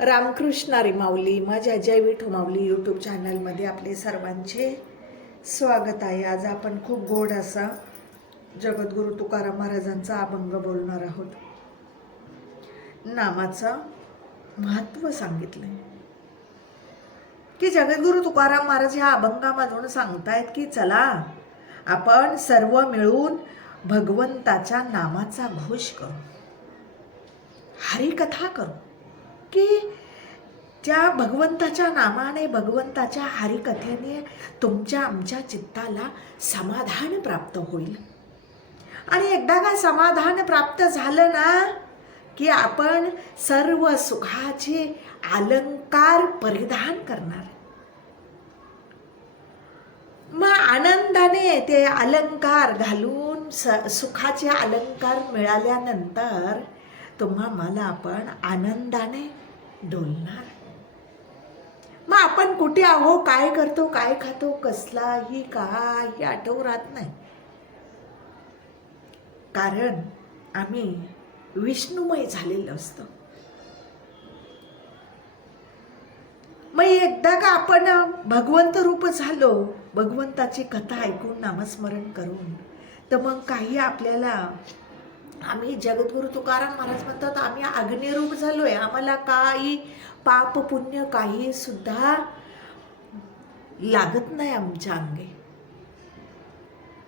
रामकृष्णारी माऊली माझ्या जय विठू माऊली यूट्यूब चॅनलमध्ये आपले सर्वांचे स्वागत आहे. आज आपण खूप गोड असा जगद्गुरु तुकाराम महाराजांचा अभंग बोलणार आहोत. नामाचं महत्त्व सांगितलंय. की जगद्गुरु तुकाराम महाराज ह्या अभंगामधून सांगतायत की चला आपण सर्व मिळून भगवंताच्या नामाचा घोष करू. हरिकथा करू. की त्या भगवंताच्या नामाने भगवंताच्या हरिकथेने तुमच्या आमच्या चित्ताला समाधान प्राप्त होईल. आणि एकदा का समाधान प्राप्त झालं ना की आपण सर्व सुखाचे अलंकार परिधान करणार. मग आनंदाने ते अलंकार घालून स सुखाचे अलंकार मिळाल्यानंतर तुम्हा मला आपण आनंदाने डोलणार. मग आपण कुठे आहो काय करतो काय खातो कसलाही काही आठव राहत नाही. कारण आम्ही विष्णुमय झालेलं असतं. मग एकदा का आपण भगवंत रूप झालो भगवंताची कथा ऐकून नामस्मरण करून तर मग काही आपल्याला आम्ही जगद्गुरु तुकाराम महाराज म्हणतात आम्ही अग्निरूप आहे आम्हाला काही पाप पुण्य काही सुद्धा लागत नाही आमच्या अंगे.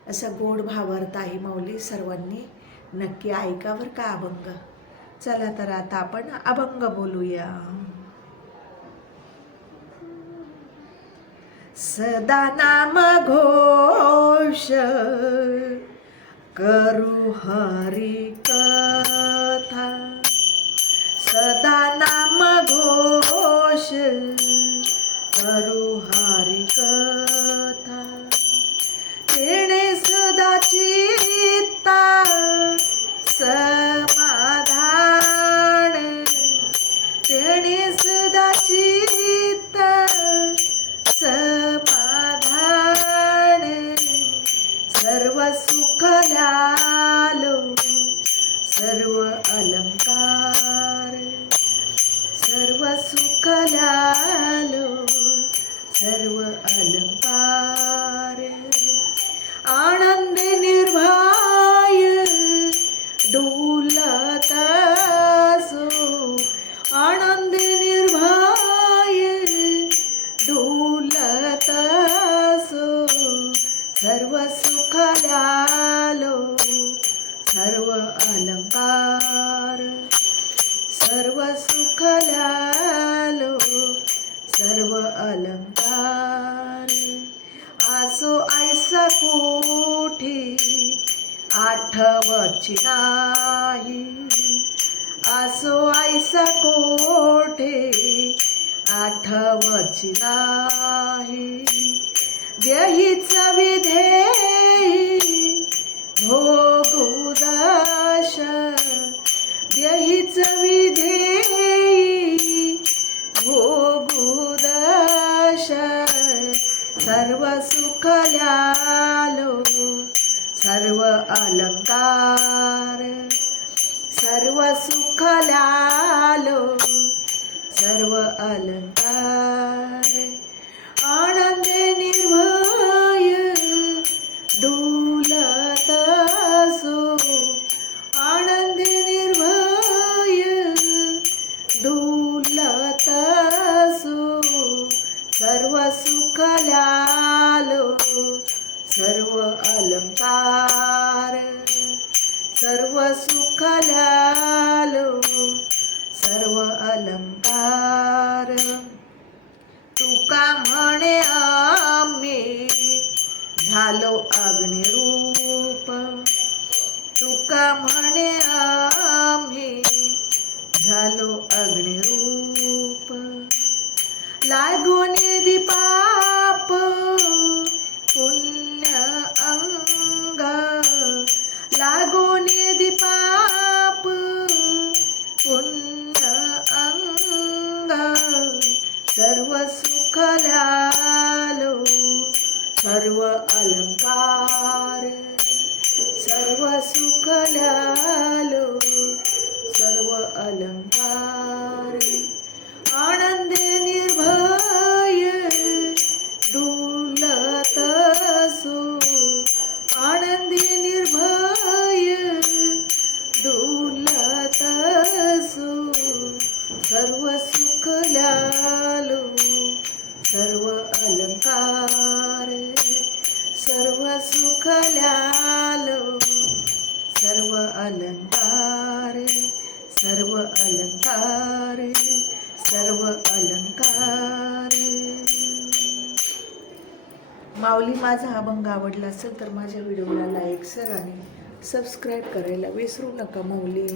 असं गोड भावार्थ आहे माऊली सर्वांनी नक्की ऐकावर का अभंग? चला तर आता आपण अभंग बोलूया. सदा नाम घोष करू हरी कथा सदा नाम घोष करू हरी कथा लालो सर्व अलंकार सर्व सुख लालो. अलंकार सर्व सुख लालो सर्व अलंकार. आसो आयसा कोठी आठवची नाही. आसो आयसा कोठे आठवची नाही. देहीच विधेयी भोगुदा देहीच विधेयी भोगुदाश सर्व सुख सर्व अलंकार सर्व सुख सर्व अलंकार. डुलत सर्व सुख सर्व अलंकार सर्व सुख सर्व अलंकार. तुका म्हणे आम्ही झालो अग्निरूप. तुका म्हणे आम्ही झालो अग्निरूप. लागून दीपाप पुण्य अंग. लागून दीपाप पुण्य अंग. सर्व सुखलालो सर्व अलंकार सर्व सुखला अलंकार आनंदे निर्भय डुलत असो. आनंदे निर्भय डुलत असो. सर्व सुख लालो सर्व अलंकार सर्व सुख लालो सर्व अलंकार. सर्व अलंकार सर्व अलंकार. माऊली माझा अभंग आवडला असेल तर माझ्या व्हिडिओला लाईक सर आणि सबस्क्राईब करायला विसरू नका माऊली.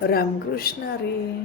रामकृष्ण रे.